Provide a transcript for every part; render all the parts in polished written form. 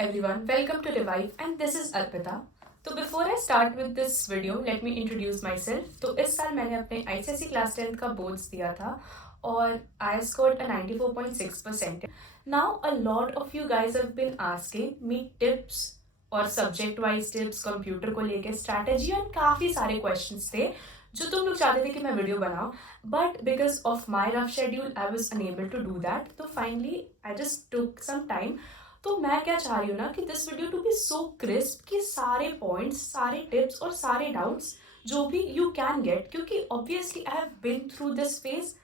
everyone, welcome to Revive and this is Arpita. तो before I start with this video, let me introduce myself. तो इस साल मैंने अपने ICSE क्लास 10th का बोर्ड्स दिया था और I scored a 94.6%. Now a lot of you guys have been asking me tips और subject wise tips, कंप्यूटर को लेके strategy और काफ़ी सारे questions थे जो तुम लोग चाहते थे कि मैं वीडियो बनाऊं, but because of my rough schedule I was unable to do that. तो finally I just took some time. तो मैं क्या चाह रही हूँ ना कि this video to be so crisp कि सारे पॉइंट्स, सारे टिप्स और सारे डाउट्स जो भी यू कैन गेट, क्योंकि obviously I have been through this phase.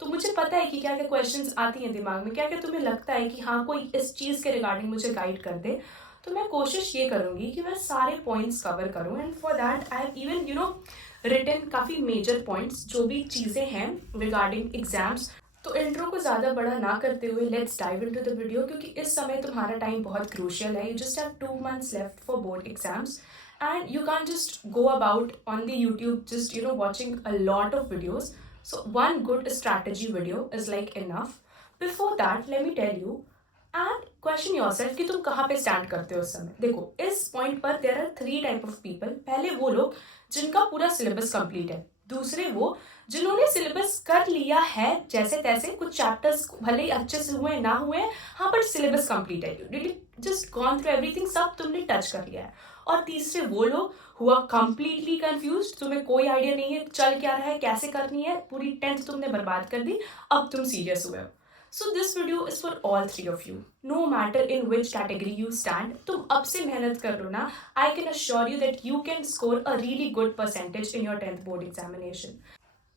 तो मुझे पता है कि क्या क्या क्वेश्चंस आती हैं दिमाग में, क्या क्या तुम्हें लगता है कि हाँ कोई इस चीज़ के रिगार्डिंग मुझे गाइड कर दे. तो मैं कोशिश ये करूँगी कि मैं सारे पॉइंट्स कवर करूँ and for that I have even written काफ़ी मेजर पॉइंट्स जो भी चीज़ें हैं रिगार्डिंग एग्जाम्स. तो इंट्रो को ज़्यादा बड़ा ना करते हुए let's dive into the video, क्योंकि इस समय तुम्हारा टाइम बहुत क्रूशियल है. You just have 2 months left for board exams and you can just go about on the YouTube just watching a lot of videos. So one good strategy video is like enough. Before that let me tell you and question yourself कि तुम कहाँ पे stand करते हो उस समय. देखो इस पॉइंट पर there are 3 type of people. पहले वो लोग जिनका पूरा सिलेबस कंप्लीट है. दूसरे वो जिन्होंने सिलेबस कर लिया है जैसे तैसे, कुछ चैप्टर्स भले ही अच्छे से हुए ना हुए हाँ बट सिलेबस कंप्लीट है. You just gone through everything, सब तुमने टच कर लिया है. और तीसरे वो लोग हुआ कंप्लीटली कंफ्यूज, तुम्हें कोई आइडिया नहीं है चल क्या रहा है, कैसे करनी है, पूरी 10th तुमने बर्बाद कर दी, अब तुम सीरियस हुए हो. So this video is for all 3 of you. No matter in which category you stand, तुम अब से मेहनत कर लो ना. I can assure you that you can score a really good percentage in your 10th board examination.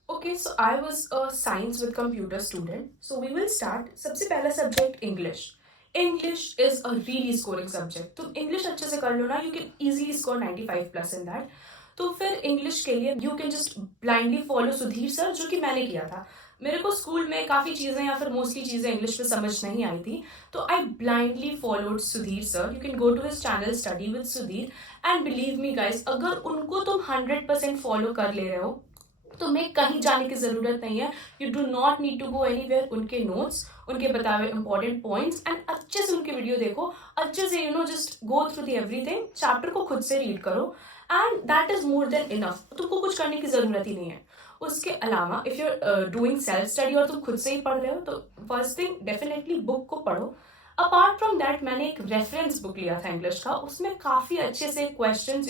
Okay, so I was a science with computer student. So we will start. सबसे पहला subject English. English is a really scoring subject. तुम English अच्छे से कर लो ना, you can easily score 95 plus in that. तो फिर English के लिए you can just blindly follow Sudhir sir, जो कि मैंने किया था. मेरे को स्कूल में काफ़ी चीज़ें या फिर मोस्टली चीज़ें इंग्लिश में समझ नहीं आई थी, तो I blindly followed Sudhir sir. You can go to his channel study with Sudhir and believe me guys, अगर उनको तुम 100% फॉलो कर ले रहे हो तो मैं कहीं जाने की ज़रूरत नहीं है. You do not need to go anywhere. उनके नोट्स, उनके बताए हुए इंपॉर्टेंट पॉइंट्स एंड अच्छे से उनके वीडियो देखो, अच्छे से just go through the everything. Chapter को खुद से रीड करो and that is more than enough. तुमको कुछ करने की ज़रूरत ही नहीं है. उसके अलावा if you are doing self study और तुम खुद से ही पढ़ रहे हो तो फर्स्ट थिंग डेफिनेटली बुक को पढ़ो. अपार्ट फ्रॉम दैट मैंने एक रेफरेंस बुक लिया था इंग्लिश का, उसमें काफ़ी अच्छे से क्वेश्चंस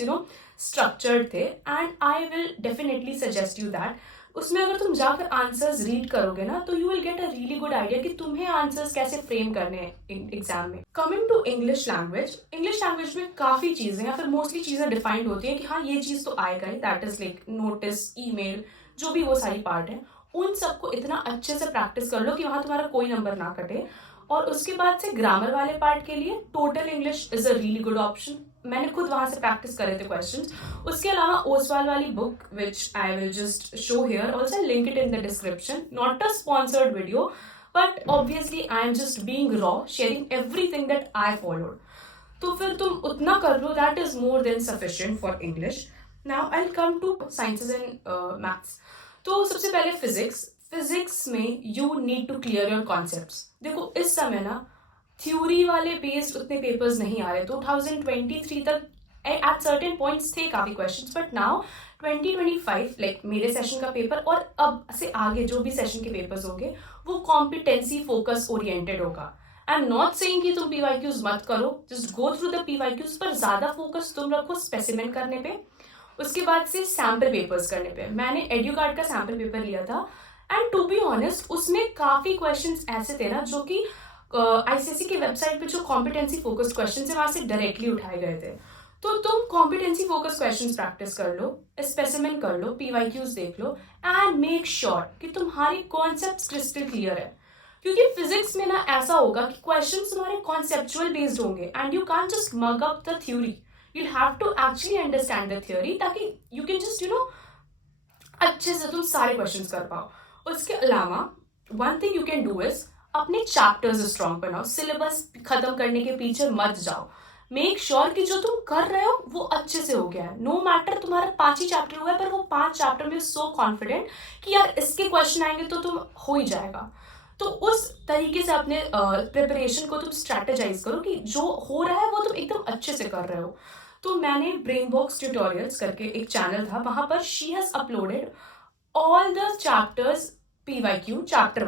स्ट्रक्चर्ड थे and I will definitely suggest you that. उसमें अगर तुम जाकर आंसर्स रीड करोगे ना तो you will get a really good idea कि तुम्हें आंसर्स कैसे फ्रेम करने हैं एग्जाम में. कमिंग टू इंग्लिश लैंग्वेज में काफ़ी चीज़ें या फिर मोस्टली चीज़ें डिफाइंड होती हैं कि हाँ ये चीज़ तो आएगा ही. That is like notice, email, जो भी वो सारी पार्ट है, उन सबको इतना अच्छे से प्रैक्टिस कर लो कि वहाँ तुम्हारा कोई नंबर ना कटे. और उसके बाद से ग्रामर वाले पार्ट के लिए total English is a really good option. मैंने खुद वहाँ से प्रैक्टिस करे थे क्वेश्चंस. उसके अलावा ओसवाल वाली book which I will just show here, also link it in the description. Not a sponsored video but obviously I am just being raw, sharing everything that I followed. तो फिर तुम उतना कर लो, that is more than sufficient for English. Now I will come to sciences and maths. तो सबसे पहले physics में you need to clear your concepts. देखो इस समय ना थ्योरी वाले बेस्ड उतने पेपर्स नहीं आ रहे. 2023 तक एट सर्टेन पॉइंट्स थे काफ़ी क्वेश्चंस, बट नाउ 2025 लाइक मेरे सेशन का पेपर और अब से आगे जो भी सेशन के पेपर्स होंगे वो कॉम्पिटेंसी फोकस ओरिएंटेड होगा. आई एम नॉट सेइंग कि तुम PYQs मत करो, just go through the PYQs, पर ज़्यादा फोकस तुम रखो स्पेसिमेन करने पे. उसके बाद से सैम्पल पेपर्स करने पे. मैंने एड्यूकार्ड का सैम्पल पेपर लिया था एंड टू बी ऑनेस्ट उसमें काफ़ी क्वेश्चंस ऐसे थे ना जो कि ICSE की वेबसाइट पे जो कॉम्पिटेंसी फोकस्ड क्वेश्चंस है वहाँ से डायरेक्टली उठाए गए थे. तो तुम कॉम्पिटेंसी फोकस्ड क्वेश्चंस प्रैक्टिस कर लो, स्पेसिमेन कर लो, PYQs देख लो एंड मेक श्योर कि तुम्हारी कॉन्सेप्ट्स क्रिस्टल क्लियर है. क्योंकि फिजिक्स में ना ऐसा होगा कि क्वेश्चंस तुम्हारे कॉन्सेप्चुअल बेस्ड होंगे and you can just mug up the theory. You'll have to actually understand the theory ताकि you can just अच्छे से तुम सारे क्वेश्चंस कर पाओ. उसके अलावा one thing you can do is अपने चैप्टर्स स्ट्रॉन्ग बनाओ. सिलेबस खत्म करने के पीछे मत जाओ. मेक श्योर कि जो तुम कर रहे हो वो अच्छे से हो गया है. नो मैटर तुम्हारा 5 ही चैप्टर हुआ है पर वो 5 चैप्टर में सो कॉन्फिडेंट कि यार इसके क्वेश्चन आएंगे तो तुम हो ही जाएगा. तो उस तरीके से अपने प्रिपरेशन को तुम स्ट्रैटेजाइज करो कि जो हो रहा है वो अच्छे से कर रहे हो, तो मैंने ब्रेन बॉक्स ट्यूटोरियल्स करके एक चैनल था, वहां पर she has uploaded all the chapters PYQ, chapter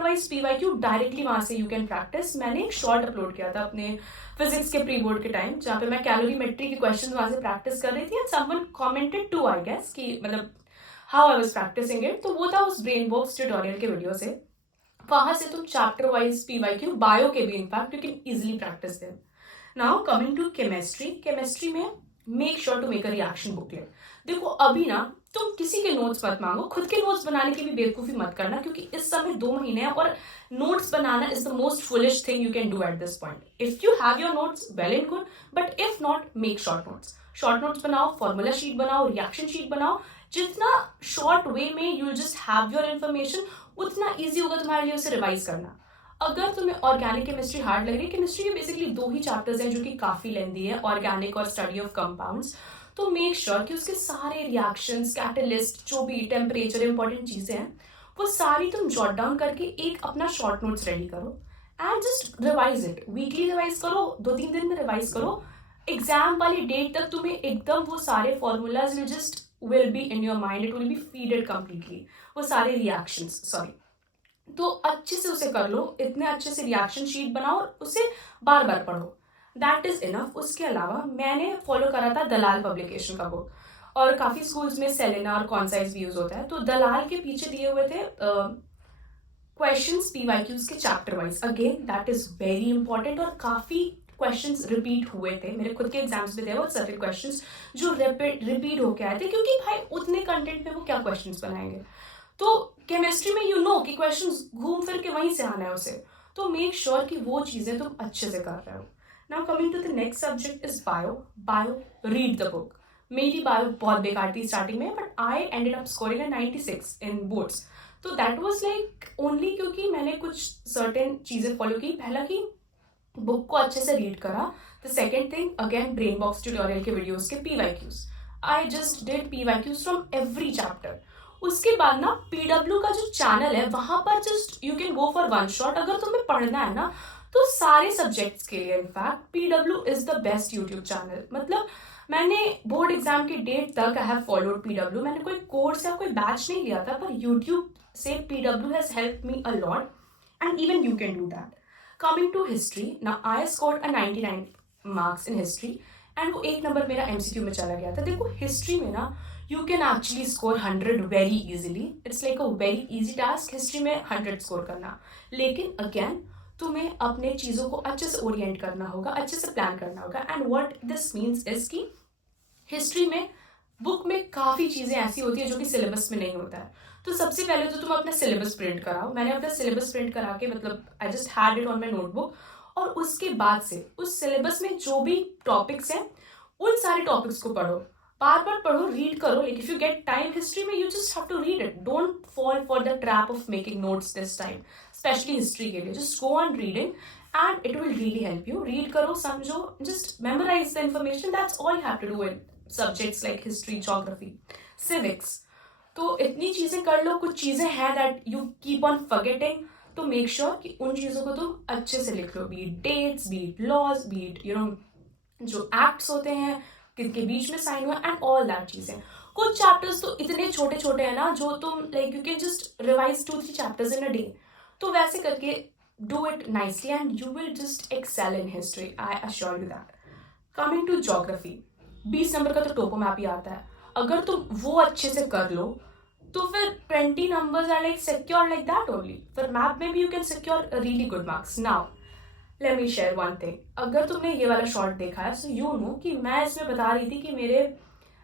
wise PYQ directly वहां से यू कैन प्रैक्टिस। मैंने एक शॉर्ट अपलोड किया था अपने फिजिक्स के प्री बोर्ड के टाइम, जहाँ पे मैं कैलोरीमेट्री के क्वेश्चन वहां से प्रैक्टिस कर रही थी, and someone commented to, I guess, कि मतलब how I was practising it, तो वो था उस ब्रेन बॉक्स ट्यूटोरियल के वीडियो से। वहां से तुम चैप्टर वाइज पीवाईक्यू, बायो के भी in fact you can easily practice them. Now coming to chemistry में make sure to make a reaction booklet. देखो अभी ना तुम किसी के नोट्स मत मांगो, खुद के नोट्स बनाने की भी बेवकूफी मत करना, क्योंकि इस समय 2 महीने हैं और notes banana is the most foolish thing you can do at this point. If you have your notes well and good, but if not, make short notes बनाओ, फॉर्मूला शीट बनाओ, रिएक्शन शीट बनाओ। जितना short way में you just have your information, उतना easy होगा तुम्हारे लिए उसे रिवाइज करना। अगर तुम्हें ऑर्गेनिक केमिस्ट्री हार्ड लग रही है, केमिस्ट्री के बेसिकली 2 ही चैप्टर्स हैं जो कि काफी लेंदी है, ऑर्गेनिक और स्टडी ऑफ कंपाउंड्स, तो मेक श्योर कि उसके सारे रिएक्शंस, कैटलिस्ट, जो भी टेम्परेचर, इंपॉर्टेंट चीजें हैं, वो सारी तुम जॉट डाउन करके एक अपना शॉर्ट नोट्स रेडी करो and just revise it. Weekly revise करो, 2-3 दिन में रिवाइज करो। एग्जाम वाली डेट तक तुम्हें एकदम वो सारे formulas will be in your mind, it will be feeded completely, वो सारे रिएक्शंस, सॉरी। तो अच्छे से उसे कर लो, इतने अच्छे से रिएक्शन शीट बनाओ और उसे बार बार पढ़ो, दैट इज इनफ। उसके अलावा मैंने फॉलो करा था दलाल पब्लिकेशन का बुक, और काफी स्कूल्स में सेलेना और कॉन्साइज भी यूज होता है, तो दलाल के पीछे दिए हुए थे क्वेश्चंस पीवाईक्यूज के chapter wise. Again that is very important, और काफी क्वेश्चंस रिपीट हुए थे, मेरे खुद के एग्जाम्स में थे वो सर्टेन क्वेश्चंस जो रिपीट होके आए थे, क्योंकि भाई उतने कंटेंट में वो क्या क्वेश्चंस बनाएंगे। तो केमिस्ट्री में कि क्वेश्चंस घूम फिर के वहीं से आना है उसे, तो मेक श्योर कि वो चीजें तुम अच्छे से कर रहे हो। Now coming to the next subject is bio, read the book. मेरी बायो बहुत बेकार थी स्टार्टिंग में, but I ended up scoring 96 in boards, तो दैट वाज लाइक ओनली क्योंकि मैंने कुछ सर्टेन चीजें फॉलो की। पहला कि बुक को अच्छे से रीड करा, the second thing again brain box tutorial के वीडियोस के PYQs, I just did PYQs from every chapter. उसके बाद ना पीडब्ल्यू का जो चैनल है वहां पर just you can go for 1 shot. अगर तुम्हें पढ़ना है ना तो सारे सब्जेक्ट्स के लिए in fact PW is the best YouTube channel. मतलब मैंने बोर्ड एग्जाम की डेट तक आई हैव फॉलोड पीडब्ल्यू, मैंने कोई कोर्स या कोई बैच नहीं लिया था, पर यूट्यूब से PW has help me a lot, and even you can do that. Coming to history, now I scored 99 marks in history, and वो 1 नंबर मेरा एमसीक्यू में चला गया था। देखो हिस्ट्री में ना you can actually score 100 very easily. It's like a very easy task history में 100 स्कोर करना, लेकिन अगेन तुम्हें अपने चीज़ों को अच्छे से ओरिएंट करना होगा, अच्छे से प्लान करना होगा। And what this means is कि हिस्ट्री में बुक में काफ़ी चीज़ें ऐसी होती है जो कि सिलेबस में नहीं होता है। तो सबसे पहले तो तुम अपना सिलेबस प्रिंट कराओ। मैंने अपना सिलेबस प्रिंट करा के, मतलब I just had it on my notebook, और उसके बाद से उस सिलेबस में जो भी टॉपिक्स हैं उन सारे टॉपिक्स को पढ़ो, बार बार पढ़ो, रीड करो। Like if you get time history में, you just have to read it, don't fall for the trap of making notes this time, specially history के लिए। Just go on reading and it will really help you. Read करो, समझो, just memorize the information, that's all you have to do in subjects like history, geography, civics. तो इतनी चीजें कर लो। कुछ चीजें हैं that you keep on forgetting, तो मेक श्योर कि उन चीजों को तुम अच्छे से लिख लो, be it dates, be it laws, be it जो एक्ट्स होते हैं किनके बीच में साइन हुआ, एंड ऑल दैट चीजें। कुछ चैप्टर्स तो इतने छोटे छोटे हैं ना जो तुम like you can just revise 2-3 chapters in a day. तो वैसे करके do it nicely and you will just excel in history, I assure you that. Coming to geography, 20 number का तो टोपो मैप ही आता है। अगर तुम वो अच्छे से कर लो तो फिर 20 numbers are like secure like that only. फिर मैप में भी you can secure really good marks. Now let me share one thing, अगर तुमने ये वाला शॉर्ट देखा है सो यू नो कि मैं इसमें बता रही थी कि मेरे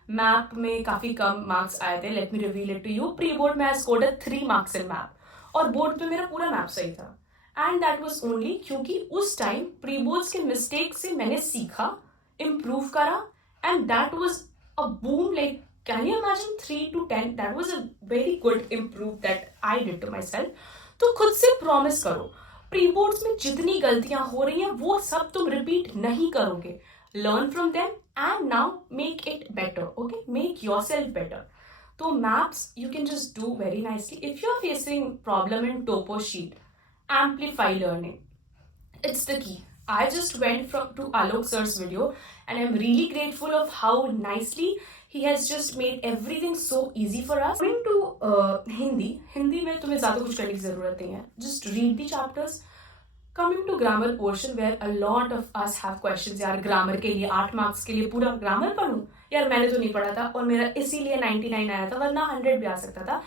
मैप में काफी कम मार्क्स आए थे। Let me reveal it to you. Pre board में I scored 3 marks in map, और बोर्ड पे मेरा पूरा मैप सही था, एंड दैट वाज ओनली क्योंकि उस टाइम प्री बोर्ड्स के मिस्टेक से मैंने सीखा, इम्प्रूव करा, and that was a boom. Like can you imagine 3 to 10, that was a very good improve that I did to my self. तो खुद से प्रॉमिस करो, प्री बोर्ड्स में जितनी गलतियां हो रही हैं वो सब तुम रिपीट नहीं करोगे। Learn from them and now make it better, okay, make yourself better. तो maps you can just do very nicely. If you are facing problem in topo sheet, amplify learning, it's the key. I just went to Alok sir's video and I'm really grateful of how nicely he has just made everything so easy for us. Coming to Hindi में तुम्हें ज़्यादा कुछ करने की ज़रूरत नहीं है. Just read the chapters. Coming to grammar portion where a lot of us have questions, यार ग्रामर के लिए 8 मार्क्स के लिए पूरा ग्रामर पढ़ूं, यार मैंने तो नहीं पढ़ा था और मेरा इसीलिए 99 आया था, वरना 100 भी आ सकता था.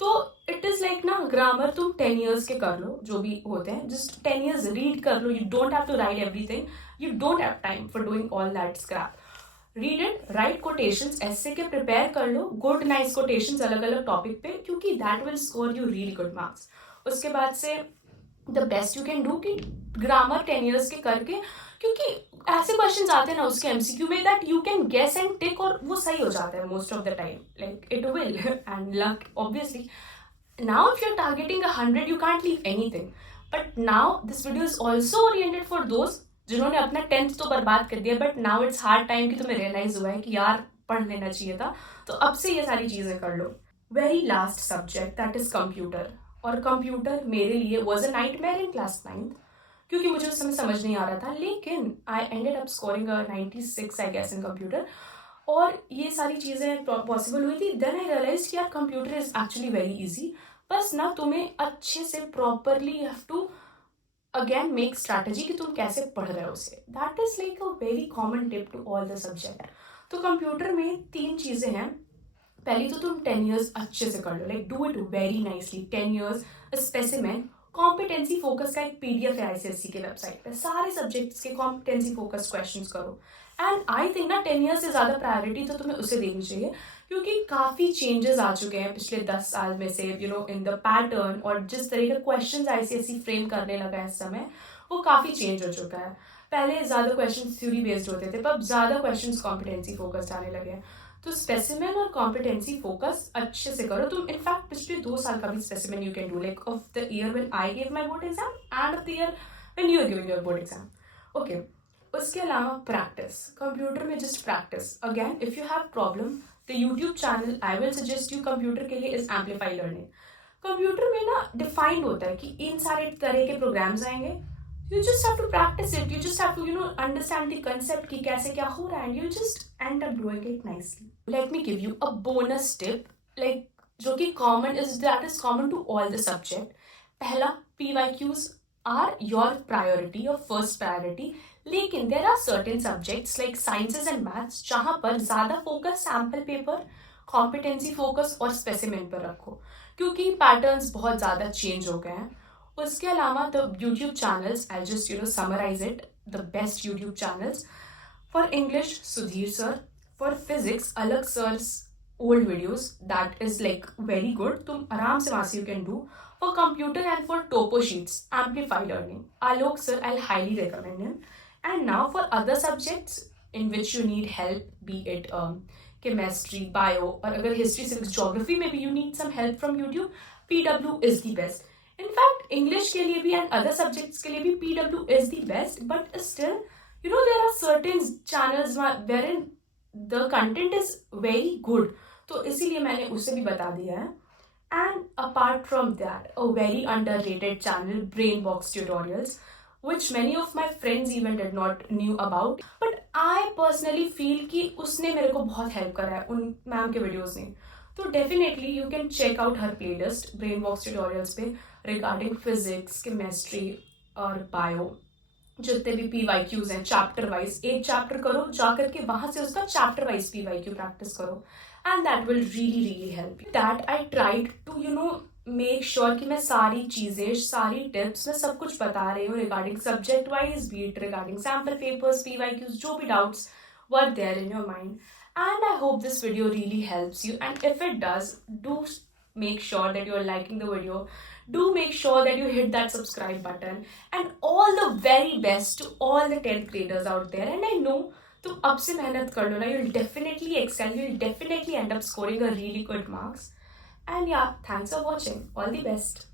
तो इट इज लाइक ना, ग्रामर तुम 10 years के कर लो, जो भी होते हैं, जस्ट 10 years रीड कर लो. You don't have to write everything, you don't have time for doing all that scrap. Read it, write quotations, ऐसे के प्रिपेयर कर लो, गुड नाइस कोटेशंस अलग अलग टॉपिक पे, क्योंकि that will score you really good marks. उसके बाद से the best you can do कि ग्रामर 10 years के करके, क्योंकि ऐसे क्वेश्चंस आते हैं ना उसके एमसीक्यू में that you can guess and tick, और वो सही हो जाता है most of the time. Like it will and luck obviously. Now if you're targeting 100 you can't leave anything, but now this video is also oriented for those जिन्होंने अपना 10th तो बर्बाद कर दिया, but now it's hard time कि तुम्हें realise हुआ है कि यार पढ़ लेना चाहिए था, तो अब से ये सारी चीजें कर लो. Very last subject that is computer. और कंप्यूटर मेरे लिए was a nightmare in class 9th, क्योंकि मुझे उस समय समझ नहीं आ रहा था, लेकिन I ended up scoring 96 I guess in computer. और ये सारी चीज़ें पॉसिबल हुई थी. देन आई रियलाइज कि यार computer is actually very easy. बस ना तुम्हें अच्छे से properly you have to again make strategy कि तुम कैसे पढ़ रहे हो उसे. That is like a very common tip to all the subject. तो कंप्यूटर में 3 चीज़ें हैं. पहली तो तुम 10 years अच्छे से कर लो, like do it very nicely. 10 years specimen competency focus का एक PDF है ICSE के वेबसाइट पे, सारे सब्जेक्ट्स के कॉम्पिटेंसी फोकस क्वेश्चंस करो. एंड आई थिंक ना 10 years से ज़्यादा प्रायोरिटी तो तुम्हें उसे देनी चाहिए, क्योंकि काफ़ी चेंजेस आ चुके हैं पिछले 10 साल में से, you know, in the pattern, और जिस तरह के क्वेश्चंस ICSE फ्रेम करने लगा है इस समय, वो काफ़ी चेंज हो चुका है. पहले ज़्यादा क्वेश्चन थ्योरी बेस्ड होते थे, पर अब ज़्यादा क्वेश्चन कॉम्पिटेंसी फोकस्ड आने लगे हैं. तो स्पेसिमेन और कॉम्पिटेंसी फोकस अच्छे से करो तुम. इनफैक्ट पिछले 2 साल का भी specimen you can do, like of the year when I give my board exam end of the year when you are giving your board exam. Okay, उसके अलावा प्रैक्टिस. कंप्यूटर में just practice. Again if you have problem, the YouTube channel I will suggest you computer के लिए is amplify learning. Computer में ना defined होता है कि इन सारे तरह के प्रोग्राम्स आएंगे. You just have to practice it. You just have to, you know, understand the concept कि कैसे क्या हो रहा है, and you just end up doing it nicely. Let me give you a bonus tip, like जो कि common is, that is common to all the subject. पहला, PYQs are your priority, your first priority. लेकिन there are certain subjects like sciences and maths जहाँ पर ज़्यादा focus sample paper, competency focus और specimen पर रखो, क्योंकि patterns बहुत ज़्यादा change हो गए हैं. उसके अलावा the YouTube channels, I just you know summarize it, the best YouTube channels. For English Sudhir sir, for physics अलग sirs old videos, that is like very good, तुम आराम से वहाँ से you can do. For computer and for topo sheets amplify learning, Alok sir, I highly recommend him. And now for other subjects in which you need help, be it chemistry, bio, और अगर history, civics, geography में भी you need some help from YouTube, PW is the best. In fact English के लिए भी and other subjects के लिए भी PW is the best, but still you know there are certain channels where in the content is very good, तो इसीलिए मैंने उसे भी बता दिया है. And apart from that, a very underrated channel, brain box tutorials, which many of my friends even did not knew about, but I personally feel कि उसने मेरे को बहुत हेल्प करा है उन मैम के वीडियोज ने. तो definitely you can check out her playlist brain box tutorials पे रिगार्डिंग फिजिक्स, केमिस्ट्री और बायो. जितने भी PYQs हैं चैप्टर वाइज, एक चैप्टर करो, जाकर के वहां से उसका चैप्टर वाइज PYQ प्रैक्टिस करो, and that will really help. That I tried to you know make sure कि मैं सारी चीज़ें, सारी टिप्स, मैं सब कुछ बता रही हूँ regarding subject wise, be it regarding sample papers, PYQs, जो भी doubts were there in your mind. And I hope this video really helps you, and if it does, do make sure that you are liking the video, do make sure that you hit that subscribe button, and all the very best to all the 10th graders out there. And I know तुम अब से मेहनत कर लो ना, you'll definitely excel, you'll definitely end up scoring a really good marks. And yeah, thanks for watching. All the best.